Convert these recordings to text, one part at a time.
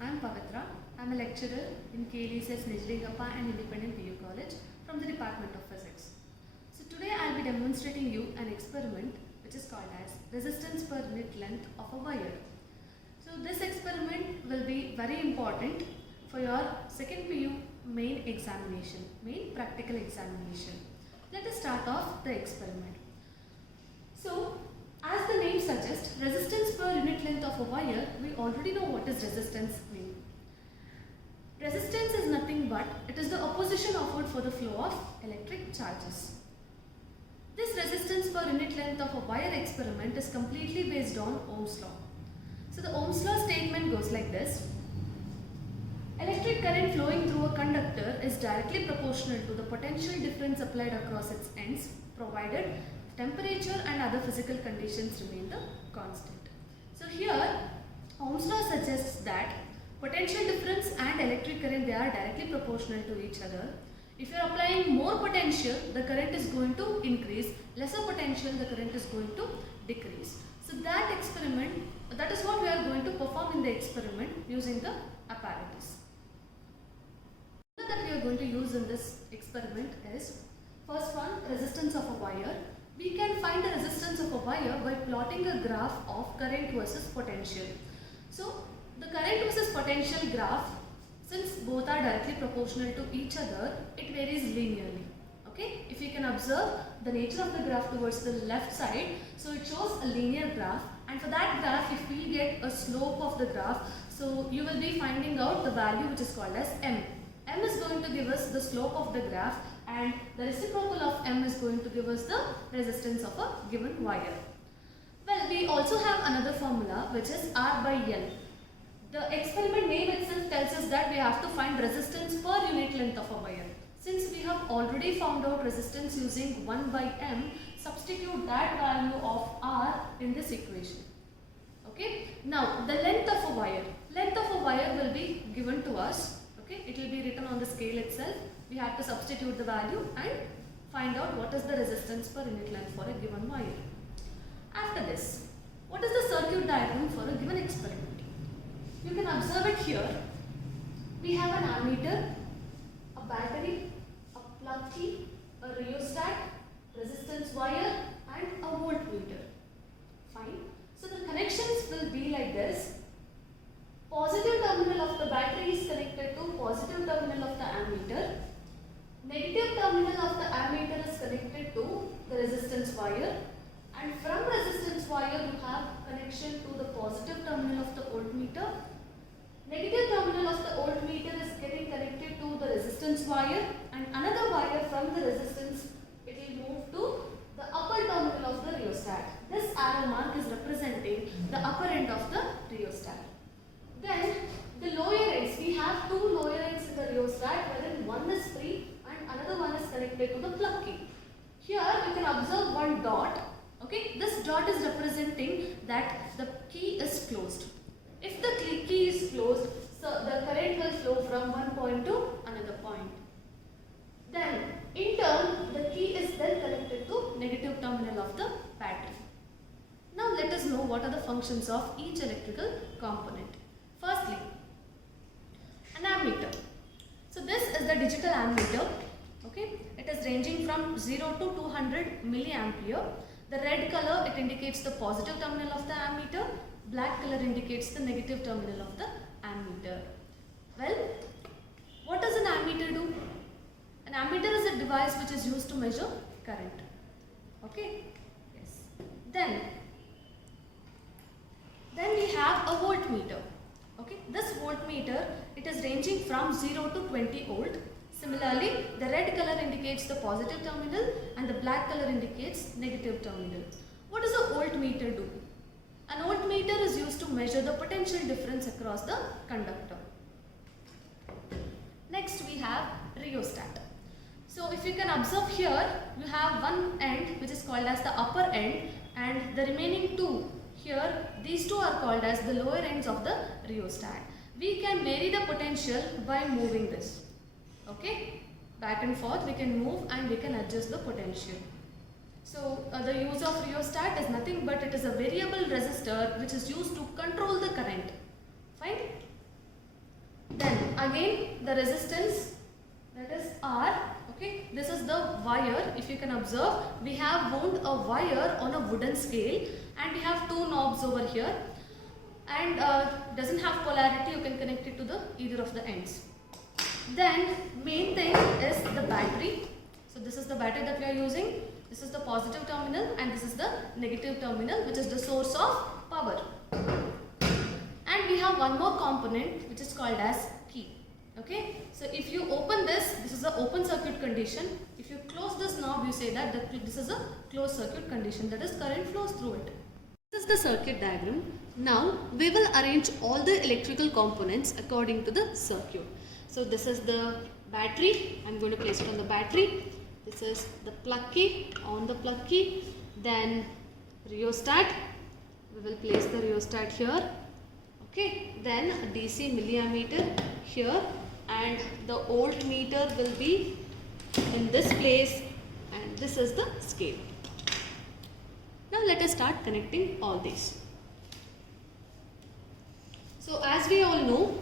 I'm Pavitra. I'm a lecturer in KLSS Nijrigappa and Independent PU College from the Department of Physics. So today I'll be demonstrating you an experiment which is called as resistance per unit length of a wire. So this experiment will be very important for your second PU main examination, main practical examination. Let us start off the experiment. So as the name suggests, resistance per unit length of a wire, we already know what is resistance mean. Resistance is nothing but it is the opposition offered for the flow of electric charges. This resistance per unit length of a wire experiment is completely based on Ohm's law. So the Ohm's law statement goes like this. Electric current flowing through a conductor is directly proportional to the potential difference applied across its ends, provided temperature and other physical conditions remain the constant. So here Ohm's law suggests that potential difference and electric current, they are directly proportional to each other. If you are applying more potential, the current is going to increase, lesser potential, the current is going to decrease. So that experiment, that is what we are going to perform in the experiment using the apparatus. The that we are going to use in this experiment is, first one, resistance of a wire. We can find the resistance of a wire by plotting a graph of current versus potential. So the current versus potential graph, since both are directly proportional to each other, it varies linearly. Okay, if you can observe the nature of the graph towards the left side, so it shows a linear graph, and for that graph, if we get a slope of the graph, so you will be finding out the value which is called as m. M is going to give us the slope of the graph, and the reciprocal of m is going to give us the resistance of a given wire. Well, we also have another formula which is R by L. The experiment name itself tells us that we have to find resistance per unit length of a wire. Since we have already found out resistance using 1 by m, substitute that value of R in this equation. Okay. Now, the length of a wire. Length of a wire will be given to us. Okay. It will be written on the scale itself. We have to substitute the value and find out what is the resistance per unit length for a given wire. After this, what is the circuit diagram for a given experiment? You can observe it here. We have an ammeter, a battery, a plug key, a rheostat, resistance wire and a voltmeter. Fine. So the connections will be like this. Positive terminal of the battery is connected to positive terminal of the ammeter. Negative terminal of the ammeter is connected to the resistance wire, and from resistance wire you have connection to the positive terminal of the voltmeter. Negative terminal of the voltmeter is getting connected to the resistance wire, and another wire from the resistance, it will move to the upper terminal of the rheostat. This arrow mark is representing the upper end of the rheostat. Then the lower ends, we have two lower ends in the rheostat, wherein one is free and another one is connected to the plug key. Here you can observe one dot. Okay, this dot is representing that the key is closed. If the key is closed, so the current will flow from one point to another point. Then in turn, the key is then connected to negative terminal of the battery. Now let us know what are the functions of each electrical component. Firstly, an ammeter. So this is the digital ammeter. Okay, it is ranging from 0 to 200 milliampere. The red color, it indicates the positive terminal of the ammeter. Black color indicates the negative terminal of the ammeter. Well, what does an ammeter do? An ammeter is a device which is used to measure current. Okay, yes. Then we have a voltmeter. Okay, this voltmeter, it is ranging from 0 to 20 volt. Similarly, the red color indicates the positive terminal and the black color indicates negative terminal. What does a voltmeter do? An voltmeter is used to measure the potential difference across the conductor. Next we have rheostat. So if you can observe here, you have one end which is called as the upper end, and the remaining two here, these two are called as the lower ends of the rheostat. We can vary the potential by moving this. Okay, back and forth we can move and we can adjust the potential. So the use of rheostat is nothing but it is a variable resistor which is used to control the current. Fine. again the resistance, that is R. Okay, this is the wire. If you can observe, we have wound a wire on a wooden scale and we have two knobs over here, and doesn't have polarity. You can connect it to the either of the ends. Then main thing is the battery. So this is the battery that we are using. This is the positive terminal and this is the negative terminal, which is the source of power. And we have one more component which is called as key. Okay, so if you open this, this is the open circuit condition. If you close this knob, you say that this is a closed circuit condition, that is current flows through it. This is the circuit diagram. Now we will arrange all the electrical components according to the circuit. So this is the battery. I'm going to place it on the battery. This is the plug key, on the plug key. Then rheostat. We will place the rheostat here. Okay. Then a DC milliammeter here, and the voltmeter will be in this place, and this is the scale. Now let us start connecting all these. So as we all know,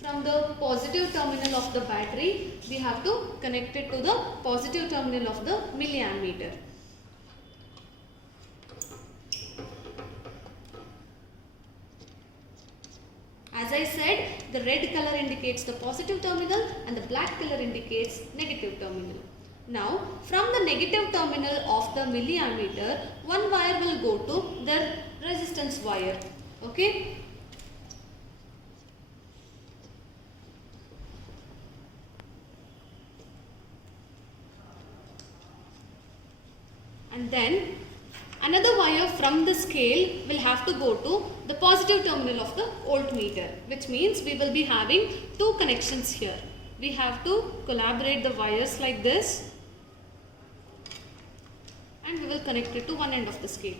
from the positive terminal of the battery, we have to connect it to the positive terminal of the milliammeter. As I said, the red color indicates the positive terminal and the black color indicates negative terminal. Now, from the negative terminal of the milliammeter, one wire will go to the resistance wire. Okay. And then another wire from the scale will have to go to the positive terminal of the voltmeter, which means we will be having two connections here. We have to collaborate the wires like this, and we will connect it to one end of the scale.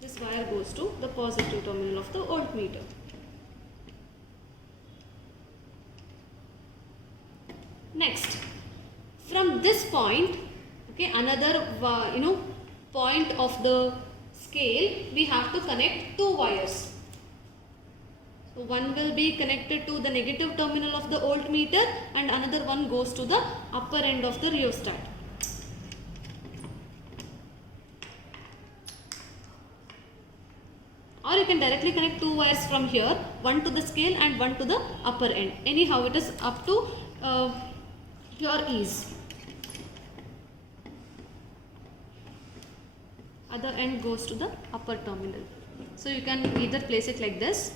This wire goes to the positive terminal of the voltmeter. Next, from this point, okay, another point of the scale, we have to connect two wires. So one will be connected to the negative terminal of the voltmeter and another one goes to the upper end of the rheostat. Or you can directly connect two wires from here, one to the scale and one to the upper end. Anyhow, it is up to your ease. Other end goes to the upper terminal. So you can either place it like this.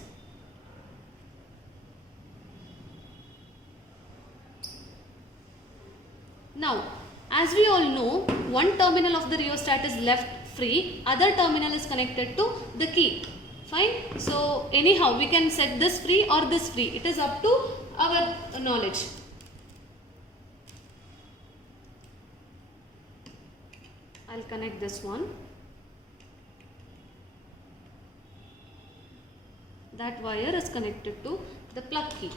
Now, as we all know, one terminal of the rheostat is left free, other terminal is connected to the key. Fine. So anyhow, we can set this free or this free. It is up to our knowledge. I'll connect this one. That wire is connected to the plug key.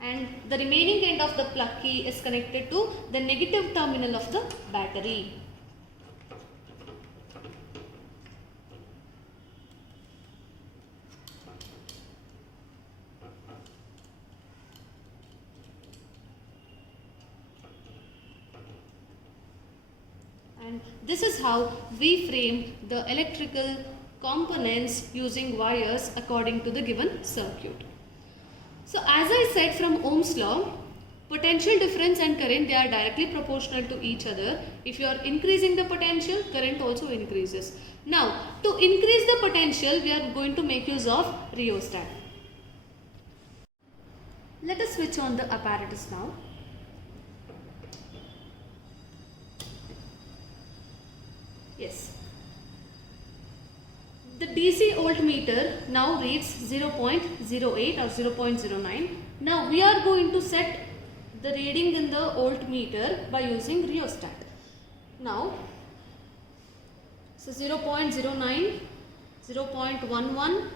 And the remaining end of the plug key is connected to the negative terminal of the battery. And this is how we frame the electrical components using wires according to the given circuit. So as I said from Ohm's law, potential difference and current, they are directly proportional to each other. If you are increasing the potential, current also increases. Now, to increase the potential, we are going to make use of rheostat. Let us switch on the apparatus now. Yes. The DC voltmeter now reads 0.08 or 0.09. Now we are going to set the reading in the voltmeter by using rheostat. Now, so 0.09, 0.11,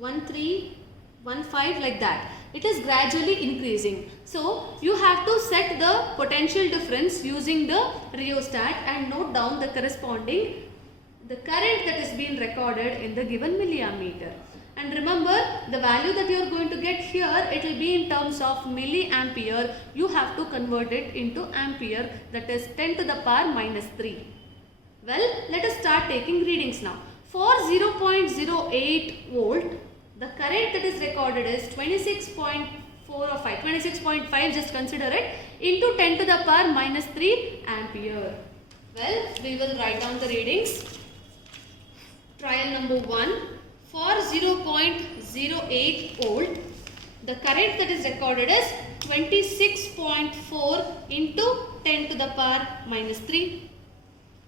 13, 15 like that. It is gradually increasing. So you have to set the potential difference using the rheostat and note down the corresponding the current that is being recorded in the given milliampere. And remember, the value that you are going to get here, it will be in terms of milliampere. You have to convert it into ampere, that is 10 to the power minus 3. Well, let us start taking readings now. For 0.08 volt, the current that is recorded is 26.4 or 5, 26.5, just consider it, into 10 to the power minus 3 ampere. Well, we will write down the readings. Trial number 1. For 0.08 volt, the current that is recorded is 26.4 into 10 to the power minus 3.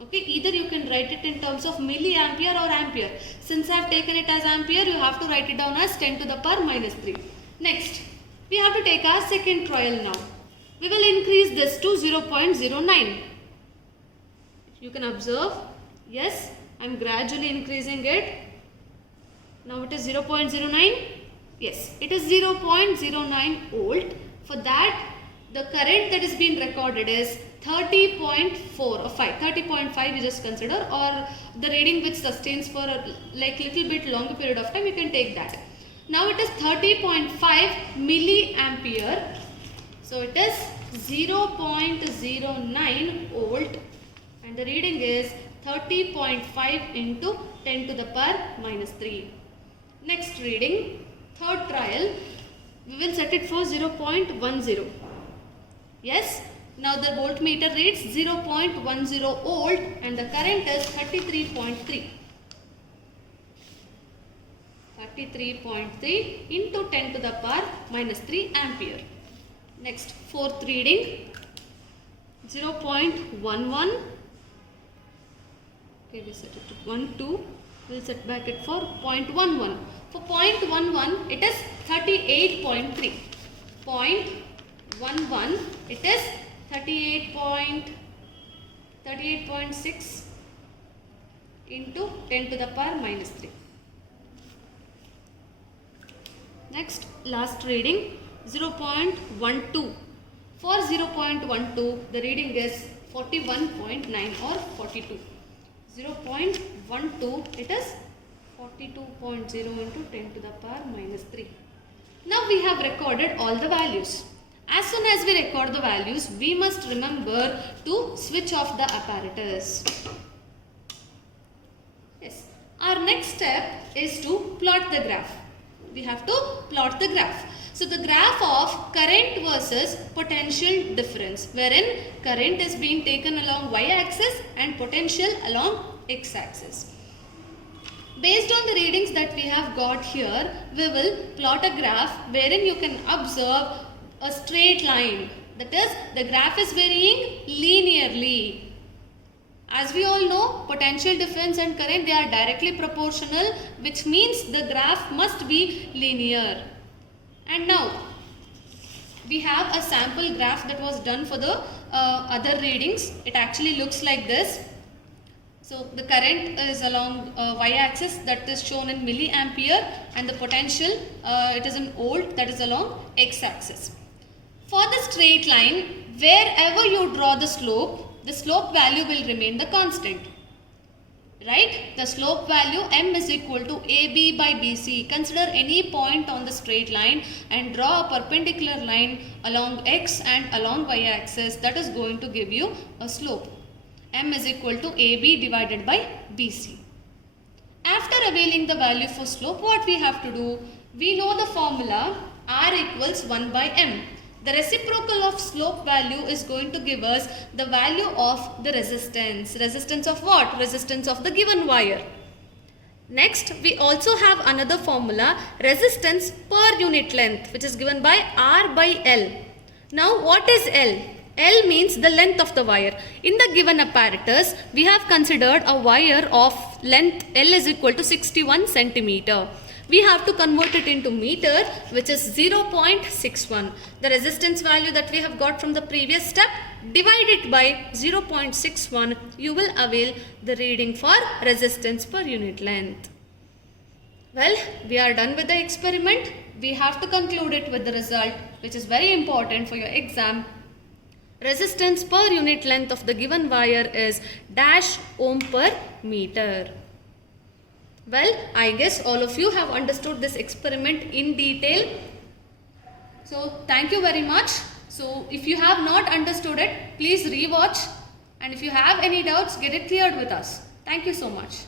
Okay, either you can write it in terms of milliampere or ampere. Since I have taken it as ampere, you have to write it down as 10 to the power minus 3. Next, we have to take our second trial now. We will increase this to 0.09. You can observe, yes, I am gradually increasing it. Now it is 0.09. Yes, it is 0.09 volt. For that, the current that is being recorded is 30.4 or 5. 30.5 you just consider, or the reading which sustains for a little bit longer period of time, you can take that. Now it is 30.5 milliampere. So it is 0.09 volt and the reading is 30.5 into 10 to the power minus 3. Next reading, third trial, we will set it for 0.10. Yes, now the voltmeter reads 0.10 volt and the current is 33.3. 33.3 into 10 to the power minus 3 ampere. Next, fourth reading, 0.11. Okay, we set it to 12. We will set back it for 0.11. For 0.11, it is 38.3. 0.11, it is 38.6 into 10 to the power minus 3. Next, last reading, 0.12. For 0.12, the reading is 41.9 or 42. 0.12, it is 42.0 into 10 to the power minus 3. Now we have recorded all the values. As soon as we record the values, we must remember to switch off the apparatus. Yes. Our next step is to plot the graph. We have to plot the graph. So the graph of current versus potential difference, wherein current is being taken along y-axis and potential along x-axis. Based on the readings that we have got here, we will plot a graph wherein you can observe a straight line. That is, the graph is varying linearly. As we all know, potential difference and current, they are directly proportional, which means the graph must be linear. And now, we have a sample graph that was done for the other readings. It actually looks like this. So, the current is along y-axis, that is shown in milliampere, and the potential, it is in volt, that is along x-axis. For the straight line, wherever you draw the slope value will remain the constant. Right? The slope value m is equal to AB by BC. Consider any point on the straight line and draw a perpendicular line along x and along y-axis, that is going to give you a slope. M is equal to AB divided by BC. After availing the value for slope, what we have to do? We know the formula R equals 1 by M. The reciprocal of slope value is going to give us the value of the resistance. Resistance of what? Resistance of the given wire. Next, we also have another formula, resistance per unit length, which is given by R by L. Now, what is L? L means the length of the wire. In the given apparatus, we have considered a wire of length L is equal to 61 centimeter. We have to convert it into meter, which is 0.61. The resistance value that we have got from the previous step, divide it by 0.61. You will avail the reading for resistance per unit length. Well, we are done with the experiment. We have to conclude it with the result, which is very important for your exam. resistance per unit length of the given wire is dash ohm per meter. Well, I guess all of you have understood this experiment in detail. So thank you very much. So if you have not understood it, please rewatch, and if you have any doubts, get it cleared with us. Thank you so much.